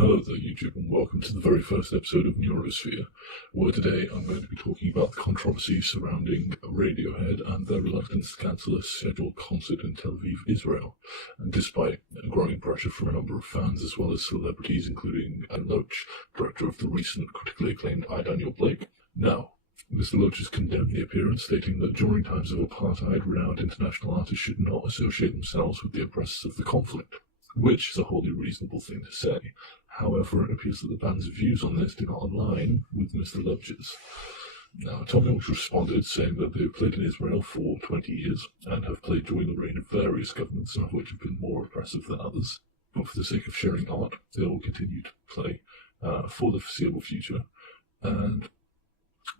Hello there YouTube and welcome to the very first episode of Neurosphere, where today I'm going to be talking about the controversy surrounding Radiohead and their reluctance to cancel a scheduled concert in Tel Aviv, Israel, and despite growing pressure from a number of fans as well as celebrities including Loach, director of the recent critically acclaimed I, Daniel Blake. Now, Mr. Loach has condemned the appearance, stating that during times of apartheid, renowned international artists should not associate themselves with the oppressors of the conflict, which is a wholly reasonable thing to say. However, it appears that the band's views on this do not align with Mr. Loach's. Now, Tommy Loach responded, saying that they have played in Israel for 20 years and have played during the reign of various governments, some of which have been more oppressive than others. But for the sake of sharing art, they will continue to play for the foreseeable future. And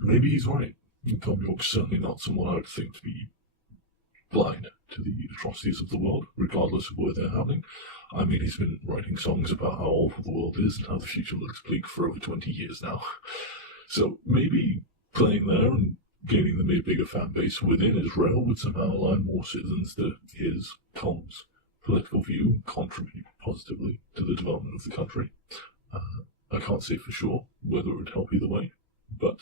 maybe he's right. Tommy Loach's certainly not someone I would think to be blind to the atrocities of the world, regardless of where they're happening. I mean, he's been writing songs about how awful the world is and how the future looks bleak for over 20 years now. So maybe playing there and gaining the bigger fan base within Israel would somehow align more citizens to Tom's political view and contribute positively to the development of the country. I can't say for sure whether it would help either way, but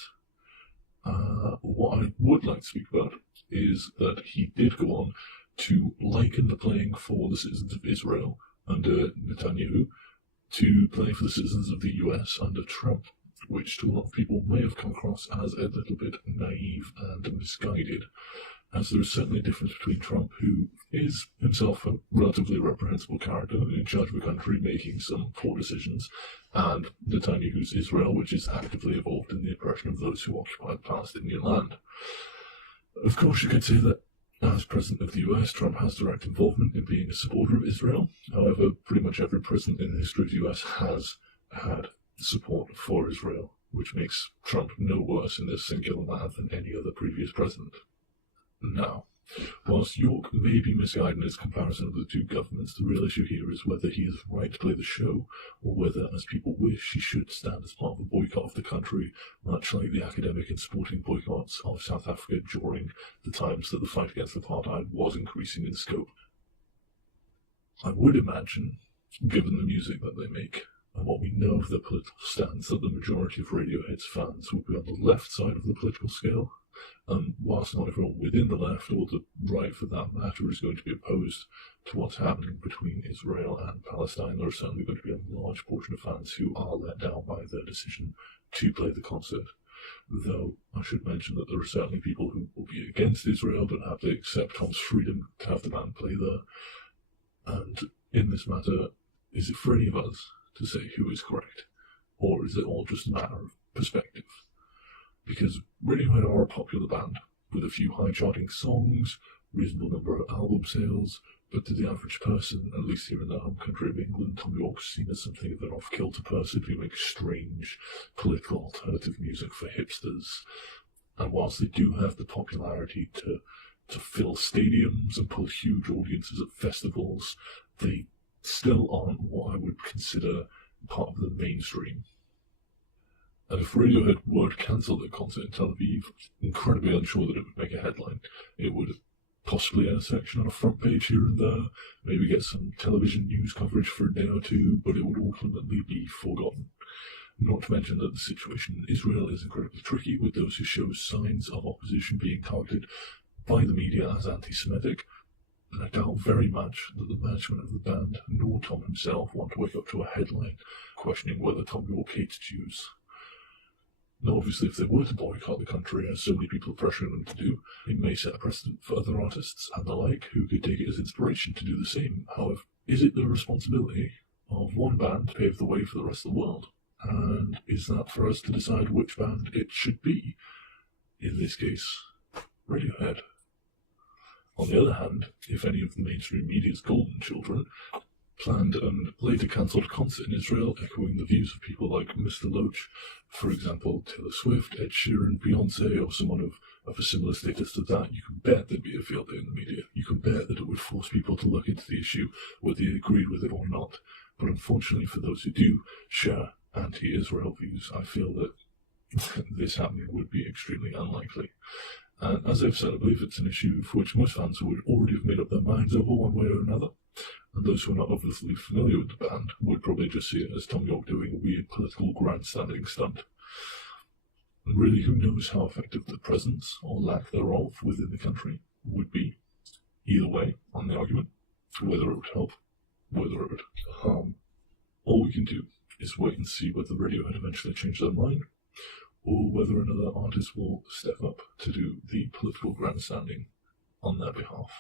what I would like to speak about is that he did go on to liken the playing for the citizens of Israel under Netanyahu to playing for the citizens of the US under Trump, which to a lot of people may have come across as a little bit naive and misguided, as there is certainly a difference between Trump, who is himself a relatively reprehensible character in charge of a country making some poor decisions, and Netanyahu's Israel, which is actively involved in the oppression of those who occupy Palestinian land. Of course, you could say that as President of the US, Trump has direct involvement in being a supporter of Israel. However, pretty much every president in the history of the US has had support for Israel, which makes Trump no worse in this singular matter than any other previous president. Now, whilst York may be misguided in his comparison of the two governments, the real issue here is whether he is right to play the show, or whether, as people wish, he should stand as part of a boycott of the country, much like the academic and sporting boycotts of South Africa during the times that the fight against apartheid was increasing in scope. I would imagine, given the music that they make, and what we know of their political stance, that the majority of Radiohead's fans would be on the left side of the political scale. And whilst not everyone within the left, or the right for that matter, is going to be opposed to what's happening between Israel and Palestine, there are certainly going to be a large portion of fans who are let down by their decision to play the concert. Though I should mention that there are certainly people who will be against Israel but have to accept Tom's freedom to have the band play there. And in this matter, is it for any of us to say who is correct, or is it all just a matter of perspective? Because Radiohead are a popular band, with a few high-charting songs, reasonable number of album sales, but to the average person, at least here in their home country of England, Tom York's seen as something of an off-kilter person who makes strange, political alternative music for hipsters. And whilst they do have the popularity to fill stadiums and pull huge audiences at festivals, they still aren't what I would consider part of the mainstream. And if Radiohead were to cancel their concert in Tel Aviv, I'm incredibly unsure that it would make a headline. It would possibly add a section on a front page here and there, maybe get some television news coverage for a day or two, but it would ultimately be forgotten. Not to mention that the situation in Israel is incredibly tricky, with those who show signs of opposition being targeted by the media as anti-Semitic, and I doubt very much that the management of the band, nor Tom himself, want to wake up to a headline questioning whether Tom York hates Jews. Now, obviously, if they were to boycott the country, as so many people are pressuring them to do, it may set a precedent for other artists and the like who could take it as inspiration to do the same. However, is it the responsibility of one band to pave the way for the rest of the world? And is that for us to decide which band it should be? In this case, Radiohead. On the other hand, if any of the mainstream media's golden children planned and later cancelled a concert in Israel, echoing the views of people like Mr. Loach, for example, Taylor Swift, Ed Sheeran, Beyonce, or someone of a similar status to that, you can bet there'd be a field day in the media. You can bet that it would force people to look into the issue, whether they agreed with it or not. But unfortunately for those who do share anti-Israel views, I feel that this happening would be extremely unlikely. And as I've said, I believe it's an issue for which most fans would already have made up their minds over one way or another. and those who are not obviously familiar with the band would probably just see it as Tom York doing a weird political grandstanding stunt. And really, who knows how effective the presence, or lack thereof, within the country would be. Either way, on the argument, whether it would help, whether it would harm. All we can do is wait and see whether Radiohead eventually change their mind, or whether another artist will step up to do the political grandstanding on their behalf.